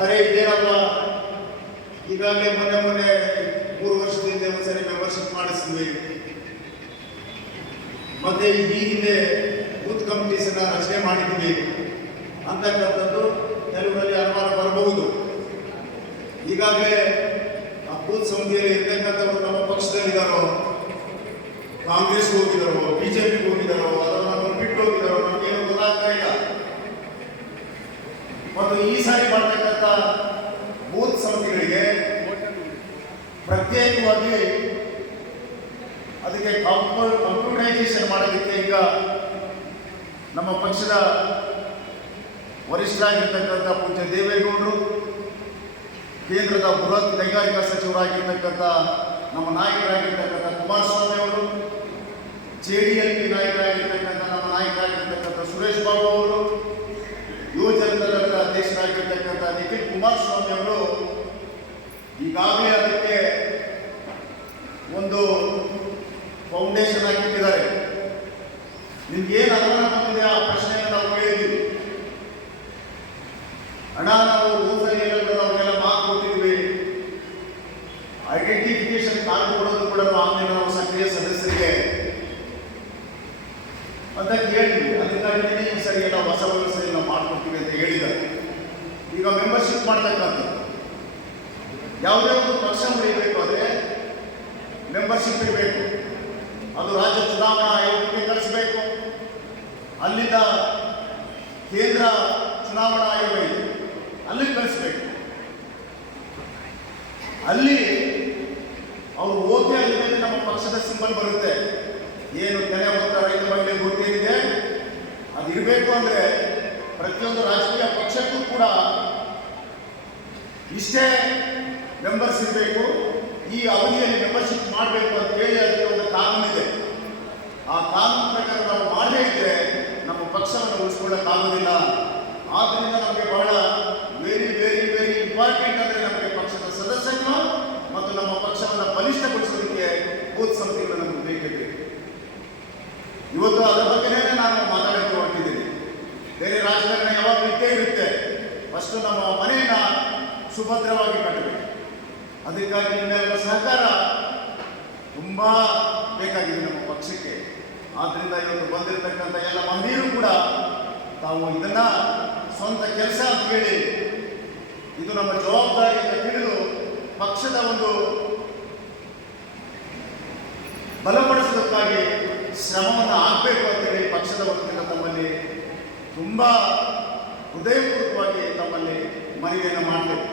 ಅರೆ, ಇದೇನಪ್ಪ? ಈಗಾಗಲೇ ಮೊನ್ನೆ ಮೊನ್ನೆ ಮೂರು ವರ್ಷದಿಂದ ಒಂದ್ಸರಿ ಮೆಂಬರ್ಶಿಪ್ ಮಾಡಿಸಿದ್ವಿ. ಮತ್ತೆ ಈ ಹಿಂದೆ ಬೂತ್ ಕಮಿಟೀಸ್ ಅನ್ನ ರಚನೆ ಮಾಡಿದ್ವಿ. ಅಂತಕ್ಕಂಥದ್ದು ಕೆಲವರಲ್ಲಿ ಅನುಮಾನ ಬರಬಹುದು. ಈಗಾಗಲೇ ಆ ಬೂತ್ ಸಮಿತಿಯಲ್ಲಿ ಇರ್ತಕ್ಕಂಥವ್ರು ನಮ್ಮ ಪಕ್ಷದಲ್ಲಿದ್ದಾರೋ ಕಾಂಗ್ರೆಸ್ ಹೋಗಿದಾರೋ ಬಿಜೆಪಿ ಹೋಗಿದಾರೋ ಅಥವಾ ನಮ್ಮನ್ನು ಬಿಟ್ಟು ಹೋಗಿದಾರೋ ನಮಗೇನು ಗೊತ್ತಾಗ್ತಾ ಇಲ್ಲ. ಮತ್ತು ಈ ಸಾರಿ ಮಾಡ್ತಕ್ಕಂಥ ಬೂತ್ ಸಮಿತಿಗಳಿಗೆ ಪ್ರತ್ಯೇಕವಾಗಿ ಅದಕ್ಕೆ ಕಂಪ್ಯೂಟರೈಸೇಷನ್ ಮಾಡೋದಕ್ಕೆ ಈಗ ನಮ್ಮ ಪಕ್ಷದ ವರಿಷ್ಠರಾಗಿರ್ತಕ್ಕಂಥ ಪೂಜ್ಯ ದೇವೇಗೌಡರು, ಕೇಂದ್ರದ ಬೃಹತ್ ಕೈಗಾರಿಕಾ ಸಚಿವರಾಗಿರ್ತಕ್ಕಂಥ ನಮ್ಮ ನಾಯಕರಾಗಿರ್ತಕ್ಕಂಥ ಕುಮಾರಸ್ವಾಮಿ ಅವರು, ಜೆ ಡಿ ಎಲ್ ಪಿ ನಾಯಕರಾಗಿರ್ತಕ್ಕಂಥ ನಮ್ಮ ನಾಯಕರಾಗಿರ್ತಕ್ಕಂಥ ಸುರೇಶ್ ಬಾಬು ಅವರು, ಯುವ ಜನತಾದಳದ ಅಧ್ಯಕ್ಷರಾಗಿರ್ತಕ್ಕಂಥ ನಿಖಿಲ್ ಕುಮಾರಸ್ವಾಮಿ ಅವರು ಈಗಾಗಲೇ ಅದಕ್ಕೆ ಒಂದು ಫೌಂಡೇಶನ್ ಹಾಕಿಟ್ಟಿದ್ದಾರೆ. ನಿಮ್ಗೇನು ಅನುಮಾನ ಬಂದಿದೆ? ಆ ಪ್ರಶ್ನೆಯನ್ನು ನಾವು ಕೇಳಿದ್ದೀವಿ. ಹಣ ನಾವು ಹೋಸರಿ ಅವ್ರಿಗೆಲ್ಲ ಮಾತು ಕೊಟ್ಟಿದ್ವಿ ಐಡೆಂಟಿಫಿಕೇಶನ್ ಕಾರ್ಡ್ ಕೊಡೋದು ಕೂಡ ಆನ್ಲೈನ್ ನಾವು ಸಕ್ರಿಯ ಸದಸ್ಯರಿಗೆ. ಅಂತ ಕೇಳಿದ್ವಿ. ಅದಕ್ಕಾಗಿ ಸರಿ ಎಲ್ಲ ಹೊಸ ವ್ಯವಸ್ಥೆಯನ್ನು ನಾವು ಮಾಡ್ಕೊಡ್ತೀವಿ ಅಂತ ಹೇಳಿದ್ದಾರೆ. ಈಗ ಮೆಂಬರ್ಶಿಪ್ ಮಾಡ್ತಕ್ಕಂಥದ್ದು. ಯಾವುದೇ ಒಂದು ಪಕ್ಷ ಉಳಿಬೇಕು ಅಂದರೆ ಮೆಂಬರ್ಶಿಪ್ ಇರಬೇಕು. ಅದು ರಾಜ್ಯ ಚುನಾವಣಾ ಆಯೋಗಕ್ಕೆ ಕಳಿಸಬೇಕು. ಅಲ್ಲಿಂದ ಕೇಂದ್ರ ಚುನಾವಣಾ ಆಯೋಗ ಇದೆ. ಅಲ್ಲಿ ಕಳಿಸ್ಬೇಕು. ಅಲ್ಲಿ ಅವರು ಓಕೆ ಅಲ್ಲಿ ನಮ್ಮ ಪಕ್ಷದ ಸಿಂಬಲ್ ಬರುತ್ತೆ. ಏನು ತೆನೆ ಹೊತ್ತ ರೈತ ಬಗ್ಗೆ ಗೊತ್ತೇನಿದೆ ಅದು ಇರಬೇಕು ಅಂದರೆ ಪ್ರತಿಯೊಂದು ರಾಜಕೀಯ ಪಕ್ಷಕ್ಕೂ ಕೂಡ ಇಷ್ಟೇ ಮೆಂಬರ್ಸ್ ಇರಬೇಕು ಈ ಅವಧಿಯಲ್ಲಿ ಮೆಂಬರ್ಶಿಪ್ ಮಾಡಬೇಕು ಅಂತ ಹೇಳಿ ಅದಕ್ಕೆ ಒಂದು ಕಾನೂನು ಇದೆ. ಆ ಕಾನೂನು ಪ್ರಕಾರ ನಾವು ಮಾಡದೇ ಇದ್ರೆ ನಮ್ಮ ಪಕ್ಷವನ್ನು ಉಳಿಸ್ಕೊಳ್ಳೋಕ್ಕಾಗೋದಿಲ್ಲ ಆದ್ದರಿಂದ ನಮಗೆ ಬಹಳ ವೆರಿ ವೆರಿ ವೆರಿ ಇಂಪಾರ್ಟೆಂಟ್ ಅಂದರೆ ನಮಗೆ ಪಕ್ಷದ ಸದಸ್ಯತ್ವ ಮತ್ತು ನಮ್ಮ ಪಕ್ಷವನ್ನು ಬಲಿಷ್ಠಗೊಳಿಸೋದಕ್ಕೆ ಬೂತ್ ಸಮಿತಿಗಳು ನಮಗೆ ಬೇಕಿದೆ ಬೇಕು. ಇವತ್ತು ಅದರ ಬಗ್ಗೆನೇ ನಾನು ಮಾತಾಡಕ್ಕೆ ಹೊರಟಿದ್ದೀನಿ. ಬೇರೆ ರಾಜಕಾರಣ ಯಾವಾಗ ಇದ್ದೇ ಇರುತ್ತೆ. ಫಸ್ಟ್ ನಮ್ಮ ಮನೆಯನ್ನ ಸುಭದ್ರವಾಗಿ ಕಟ್ಟಬೇಕು. ಅದಕ್ಕಾಗಿ ನಿಮ್ಮೆಲ್ಲರ ಸಹಕಾರ ತುಂಬ ಬೇಕಾಗಿದೆ ನಮ್ಮ ಪಕ್ಷಕ್ಕೆ. ಆದ್ದರಿಂದ ಇವತ್ತು ಬಂದಿರತಕ್ಕಂಥ ಎಲ್ಲ ಮಹಿಳೆಯರು ಕೂಡ ತಾವು ಇದನ್ನ ಸ್ವಂತ ಕೆಲಸ ಅಂತ ಹೇಳಿ ಇದು ನಮ್ಮ ಜವಾಬ್ದಾರಿ ಅಂತ ತಿಳಿದು ಪಕ್ಷದ ಒಂದು ಬಲಪಡಿಸೋದಕ್ಕಾಗಿ ಶ್ರಮವನ್ನು ಆಗಬೇಕು ಅಂತೇಳಿ ಪಕ್ಷದ ವತಿಯಿಂದ ತಮ್ಮಲ್ಲಿ ತುಂಬ ಹೃದಯಪೂರ್ವಕವಾಗಿ ತಮ್ಮಲ್ಲಿ ಮನವಿಯನ್ನು ಮಾಡಬೇಕು.